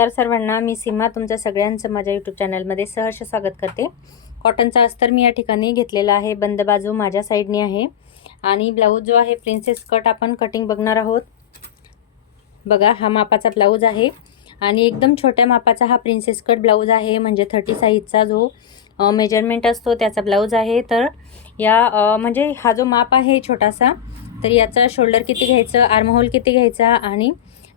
नमस्कार सर्वांना, मी सीमा तुमच्या सगळ्यांचं माझ्या यूट्यूब चॅनलमध्ये सहर्ष स्वागत करते। कॉटनचा अस्तर मी या ठिकाणी घेतलेला आहे, बंद बाजू माझ्या साईडने आहे आणि ब्लाऊज जो आहे प्रिन्सेस कट आपण कटिंग बघणार आहोत। बघा, हा मापाचा ब्लाऊज आहे आणि एकदम छोट्या मापाचा हा प्रिन्सेस कट ब्लाऊज आहे, म्हणजे 30 साईजचा जो मेजरमेंट असतो त्याचा ब्लाऊज आहे। तर या म्हणजे हा जो माप आहे छोटासा, तर याचा शोल्डर किती घ्यायचं, आर्म होल किती घ्यायचा आणि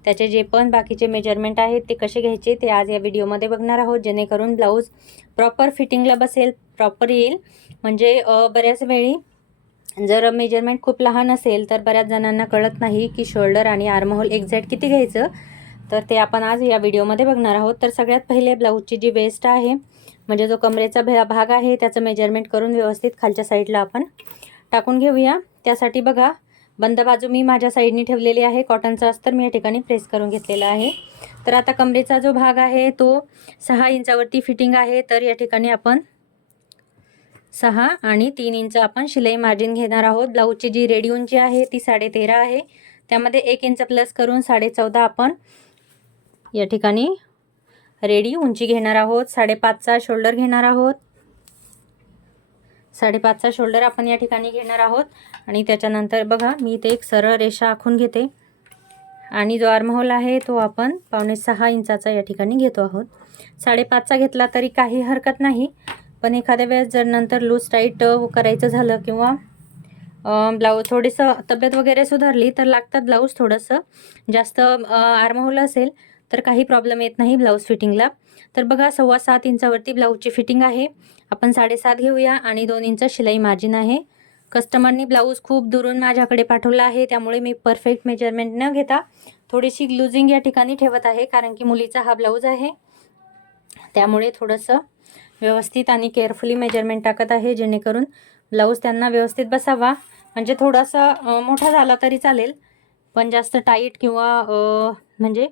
त्याचे जे पण बाकीचे मेजरमेंट आहेत ते कसे घ्यायचे ते आज या व्हिडिओमध्ये बघणार आहोत, जेणेकरून ब्लाऊज प्रॉपर फिटिंगला बसेल, प्रॉपर येईल। म्हणजे बऱ्याच वेळी जर मेजरमेंट खूप लहान असेल तर बऱ्याच जणांना कळत नाही की शोल्डर आणि आर्म होल एक्झॅक्ट किती घ्यायचं, तर ते आपण आज या व्हिडिओमध्ये बघणार आहोत। तर सगळ्यात पहिले ब्लाऊजची जी वेस्ट आहे, म्हणजे जो कमरेचा भाग आहे, त्याचं मेजरमेंट करून व्यवस्थित खालच्या साईडला आपण टाकून घेऊया। त्यासाठी बघा, बंद बाजू मी माझ्या साईडनी ठेवलेली आहे, कॉटनचा अस्तर मी या ठिकाणी प्रेस करून घेतलेला आहे। तर आता कमरेचा जो भाग आहे तो 6 इंचावरती फिटिंग आहे, तर या ठिकाणी आपण 6 आणि 3 इंच आपण शिलाई मार्जिन घेणार आहोत। ब्लाऊजची जी रेडी उंची आहे ती 13.5 आहे, त्यामध्ये 1 इंच प्लस करून 14.5 आपण या ठिकाणी रेडी उंची घेणार आहोत। 5.5चा शोल्डर घेणार आहोत, 5.5चा शोल्डर आपण या ठिकाणी घेणार आहोत। आणि त्याच्यानंतर बघा, मी इथे एक सरळ रेषा आखून घेते आणि जो आर्म होल आहे तो आपण 5.25 इंचाचा या ठिकाणी घेतो आहोत। 5.5चा घेतला तरी काही हरकत नाही, पण एखाद्या वेळेस जर नंतर लूज टाईट करायचं झालं किंवा ब्लाऊज थोडीसं तब्येत वगैरे सुधारली तर लागतात ब्लाऊज थोडंसं जास्त आर्म होल असेल तर काही प्रॉब्लेम येत नाही ब्लाऊज फिटिंगला। तर बघा, 7.25 इंचावरती ब्लाऊजची फिटिंग आहे, आपण 7.5 घेऊया आणि 2 इंच शिलाई मार्जिन आहे। कस्टमरनी ब्लाऊज खूप दुरून माझ्याकडे पाठवला आहे, त्यामुळे मी परफेक्ट मेजरमेंट न घेता थोडीशी लूजिंग या ठिकाणी ठेवत आहे, कारण की मुलीचा हा ब्लाऊज आहे, त्यामुळे थोडंसं व्यवस्थित आणि केअरफुली मेजरमेंट टाकत आहे, जेणेकरून ब्लाऊज त्यांना व्यवस्थित बसावा। म्हणजे थोडासा मोठा झाला तरी चालेल, पण जास्त टाईट किंवा म्हणजे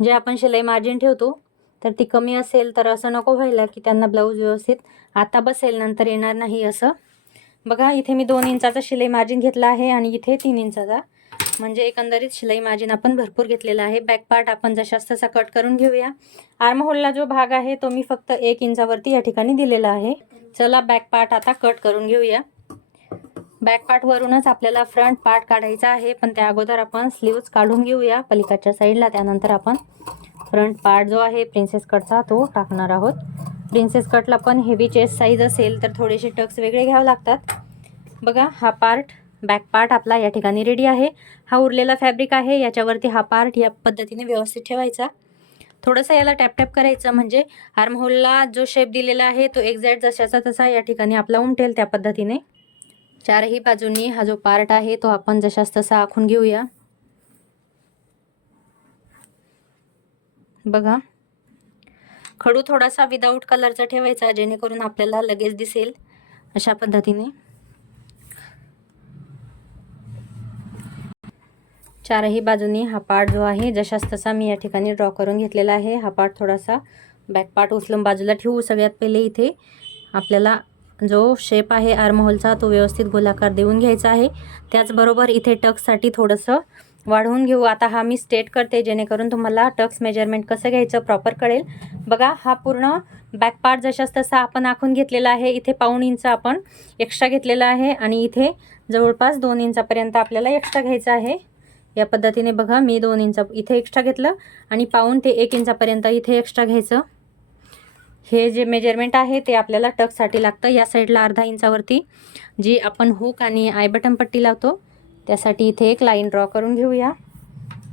जे आपण शिलाई मार्जिन ठेवतो तर ती कमी असेल तर असं नको व्हायला की त्यांना ब्लाऊज व्यवस्थित आता बसेल नंतर येणार नाही असं। बघा, इथे मी 2 इंचाचा शिलाई मार्जिन घेतला आहे आणि इथे 3 इंचाचा, म्हणजे एकंदरीत शिलाई मार्जिन आपण भरपूर घेतलेला आहे। बॅक पार्ट आपण जशास तसा कट करून घेऊया। आर्म होलला जो भाग आहे तो मी फक्त 1 इंचावरती या ठिकाणी दिलेला आहे। चला बॅक पार्ट आता कट करून घेऊया। बॅक पार्ट वरूनच आपल्याला फ्रंट पार्ट काढायचा आहे, पण त्या अगोदर आपण स्लीव्ज काढून घेऊया पलीकडच्या साईडला, त्यानंतर आपण फ्रंट पार्ट जो आहे प्रिन्सेस कटचा तो टाकणार आहोत। प्रिन्सेस कटला पण हेवी चेस्ट साईज असेल तर थोडेसे टक्स वेगळे घ्यावे लागतात। बघा, हा पार्ट बॅक पार्ट आपला या ठिकाणी रेडी आहे। हा उरलेला फॅब्रिक आहे, याच्यावरती हा पार्ट या पद्धतीने व्यवस्थित ठेवायचा। थोडंसं याला टॅप टॅप करायचं, म्हणजे आर्म होलला जो शेप दिलेला आहे तो एक्झॅक्ट जशाचा तसा या ठिकाणी आपला उमटेल त्या पद्धतीने। चारही बाजूंनी हा जो पार्ट आहे तो आपण जशास तसा आखून घेऊया। बघा, खडू थोडासा विदाऊट कलरचा ठेवायचा, जेणेकरून आपल्याला लगेच दिसेल अशा पद्धतीने। चारही बाजूंनी हा पार्ट जो आहे जशास तसा मी या ठिकाणी ड्रॉ करून घेतलेला आहे। हा पार्ट थोडासा बॅक पार्ट उचलून बाजूला ठेवू। सगळ्यात पहिले इथे आपल्याला जो शेप आहे आर्म होलचा तो व्यवस्थित गोलाकार देऊन घ्यायचा आहे। त्याचबरोबर इथे टक्ससाठी थोडंसं वाढवून घेऊ। आता हा मी स्ट्रेट करते, जेणेकरून तुम्हाला टक्स मेजरमेंट कसं घ्यायचं प्रॉपर कळेल। बघा, हा पूर्ण बॅक पार्ट जशास तसा आपण आखून घेतलेला आहे। इथे 1.25 इंच आपण एक्स्ट्रा घेतलेला आहे आणि इथे जवळपास 2 इंचापर्यंत आपल्याला एक्स्ट्रा घ्यायचं आहे। या पद्धतीने बघा, मी 2 इंच इथे एक्स्ट्रा घेतलं आणि 1.25 ते 1 इंचापर्यंत इथे एक्स्ट्रा घ्यायचं। हे जे मेजरमेंट आहे ते आपल्याला टक्ससाठी लागतं। या साईडला अर्धा इंचावरती जी आपण हुक आणि आय बटन पट्टी लावतो त्यासाठी इथे एक लाईन ड्रॉ करून घेऊया।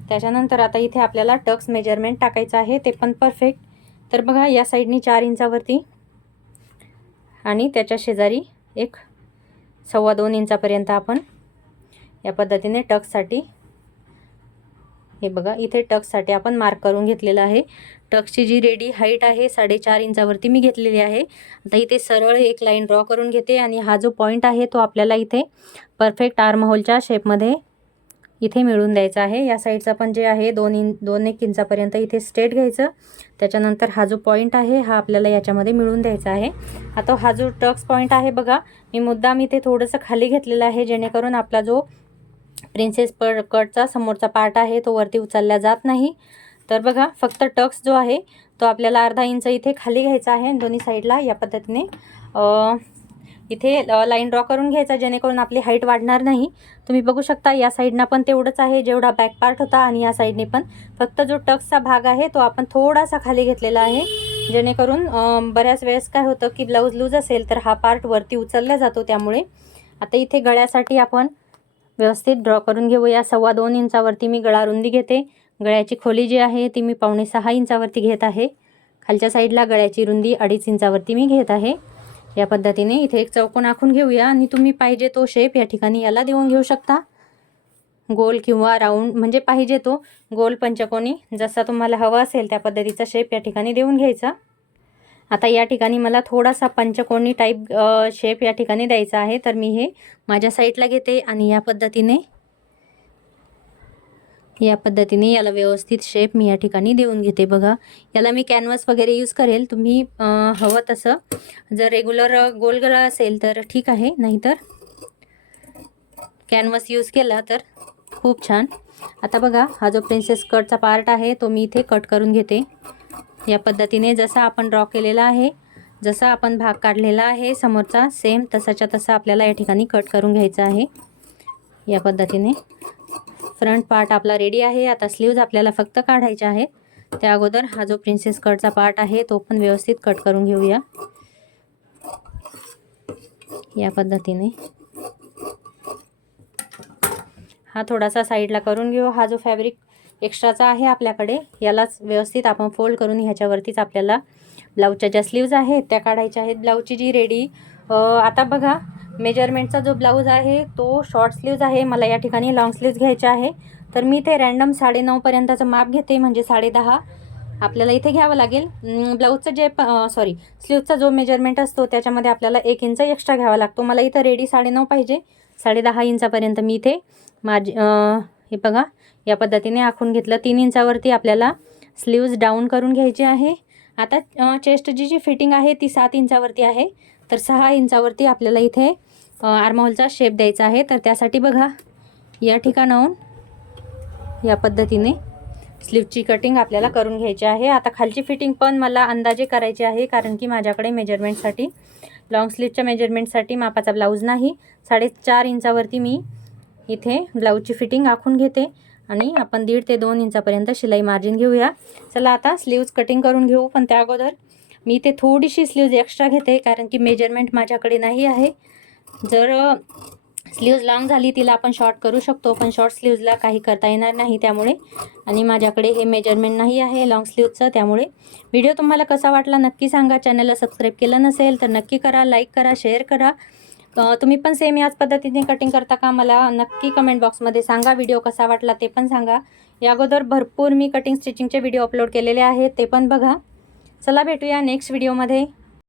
त्याच्यानंतर आता इथे आपल्याला टक्स मेजरमेंट टाकायचं आहे, ते पण परफेक्ट। तर बघा, या साईडनी 4 इंचावरती आणि त्याच्या शेजारी एक 2.25 इंचापर्यंत आपण या पद्धतीने टक्ससाठी, हे बघा, इथे टक्ससाठी आपण मार्क करून घेतलेलं आहे। टक्सची जी रेडी हाईट आहे 4.5 इंचावरती मी घेतलेली आहे। आता इथे सरळ एक लाईन ड्रॉ करून घेते आणि हा जो पॉईंट आहे तो आपल्याला इथे परफेक्ट आर्म होलच्या शेपमध्ये इथे मिळून द्यायचा आहे। या साईडचा पण जे आहे 2-1 इंचापर्यंत इथे स्ट्रेट घ्यायचं। त्याच्यानंतर हा जो पॉईंट आहे हा आपल्याला याच्यामध्ये मिळून द्यायचा आहे। आता हा जो टक्स पॉईंट आहे बघा, मी मुद्दाम इथे थोडंसं खाली घेतलेलं आहे, जेणेकरून आपला जो प्रिन्सेस कटचा समोरचा पार्ट आहे तो वरती उचलला जात नाही। तर बघा फक्त टक्स जो आहे तो आपल्याला अर्धा इंच इथे खाली घ्यायचा आहे दोन्ही साईडला या पद्धतीने इथे लाईन ड्रॉ करून घ्यायचा, जेणेकरून आपली हाईट वाढणार नाही. तुम्ही बघू शकता या साईडनं पण तेवढंच आहे जेवढा बॅक पार्ट होता, आणि या साईडने पण फक्त जो टक्सचा भाग आहे तो आपण थोडासा खाली घेतलेला आहे, जेणेकरून बऱ्याच वेळेस काय होतं की ब्लाऊज लूज असेल तर हा पार्ट वरती उचलला जातो. त्यामुळे आता इथे गळ्यासाठी आपण व्यवस्थित ड्रॉ करून घेऊया. 2.25 इंचावरती मी गळा रुंदी घेते. गळ्याची खोली जी आहे ती मी 5.5 इंचावरती घेत आहे. खालच्या साईडला गळ्याची रुंदी 2.5 इंचावरती मी घेत आहे. या पद्धतीने इथे एक चौकोन आखून घेऊया, आणि तुम्ही पाहिजे तो शेप या ठिकाणी याला देऊन घेऊ शकता. गोल किंवा राऊंड, म्हणजे पाहिजे तो गोल, पंचकोनी, जसा तुम्हाला हवा असेल त्या पद्धतीचा शेप या ठिकाणी देऊन घ्यायचा. आता या ठिकाणी मला थोडासा पंचकोनी टाईप शेप या ठिकाणी द्यायचा आहे, तर मी हे माझ्या साईडला घेते आणि या पद्धतीने याला व्यवस्थित शेप मी या ठिकाणी देऊन घेते. बघा याला मी कॅनव्हास वगैरे यूज करेल, तुम्ही हवं तसं. जर रेग्युलर गोल गळा असेल तर ठीक आहे, नाहीतर कॅनव्हास यूज केला तर खूप छान. आता बघा हा जो प्रिन्सेस कटचा पार्ट आहे तो मी इथे कट करून घेते. या पद्धतीने जसा आपण ड्रॉ केलेला आहे, जसा आपण भाग काढलेला आहे समोरचा, सेम तसाच्या तसा आपल्याला या ठिकाणी कट करून घ्यायचा आहे. या पद्धतीने फ्रंट पार्ट आपला रेडी आहे. आता स्लीव्ज आपल्याला फक्त काढायचे आहेत. त्या अगोदर हा जो प्रिन्सेस कटचा पार्ट आहे तो पण व्यवस्थित कट करून घेऊया. या पद्धतीने हा थोडासा साईडला करून घेऊ. हा जो फॅब्रिक एक्स्ट्राचा आहे आपल्याकडे यालाच व्यवस्थित आपण फोल्ड करून ह्याच्यावरतीच आपल्याला ब्लाऊजच्या ज्या स्लीव्ज आहेत त्या काढायच्या आहेत. ब्लाऊजची जी रेडी आता बघा मेजरमेंटचा जो ब्लाऊज आहे तो शॉर्ट स्लीव्ज आहे, मला या ठिकाणी लॉंग स्लीव्ज घ्यायचे आहे. तर मी ते रॅन्डम 9.5 पर्यंतचं माप घेते, म्हणजे 10.5 आपल्याला इथे घ्यावं लागेल. ब्लाऊजचं जे स्लीव्जचा जो मेजरमेंट असतो त्याच्यामध्ये आपल्याला 1 इंच एक्स्ट्रा घ्यावा लागतो. मला इथं रेडी 9.5 पाहिजे, 10.5 इंचापर्यंत मी इथे हे बघा या पद्धतीने आखून घेतलं. 3 इंचावरती आपल्याला स्लीव्ज डाऊन करून घ्यायची आहे. आता चेस्टची जी फिटिंग आहे ती 7 इंचावरती आहे, तर 6 इंचावरती आपल्याला इथे आर्महोलचा शेप द्यायचा आहे. तर त्यासाठी बघा या ठिकाणाहून या पद्धतीने स्लीवची कटिंग आपल्याला करून घ्यायची आहे. आता खालची फिटिंग पण मला अंदाजे करायची आहे, कारण की माझ्याकडे मेजरमेंटसाठी लॉंग स्लीवच्या मेजरमेंटसाठी मापाचा ब्लाऊज नाही. 4.5 इंचावरती मी इथे ब्लाऊजची फिटिंग आखून घेते, आणि आपण 1.5 ते 2 इंचापर्यंत शिलाई मार्जिन घेऊया. चला आता स्लीव्ज कटिंग करून घेऊ, पण त्या अगोदर मी इथे थोडीशी स्लीव्ज एक्स्ट्रा घेते, कारण की मेजरमेंट माझ्याकडे नाही आहे. जर स्लीव्ज लॉंग झाली तिला आपण शॉर्ट करू शकतो, पण शॉर्ट स्लीव्जला काही करता येणार नाही त्यामुळे, आणि माझ्याकडे हे मेजरमेंट नाही आहे लॉंग स्लीव्जचं. त्यामुळे व्हिडिओ तुम्हाला कसा वाटला नक्की सांगा. चॅनलला सबस्क्राईब केलं नसेल तर नक्की करा, लाईक करा, शेअर करा. तुम्ही पण सेम याच पद्धतीने कटिंग करता का मला नक्की कमेंट बॉक्समध्ये सांगा. व्हिडिओ कसा वाटला ते पण सांगा. या अगोदर भरपूर मी कटिंग स्टिचिंगचे व्हिडिओ अपलोड केलेले आहेत, ते पण बघा. चला भेटूया नेक्स्ट व्हिडिओमध्ये.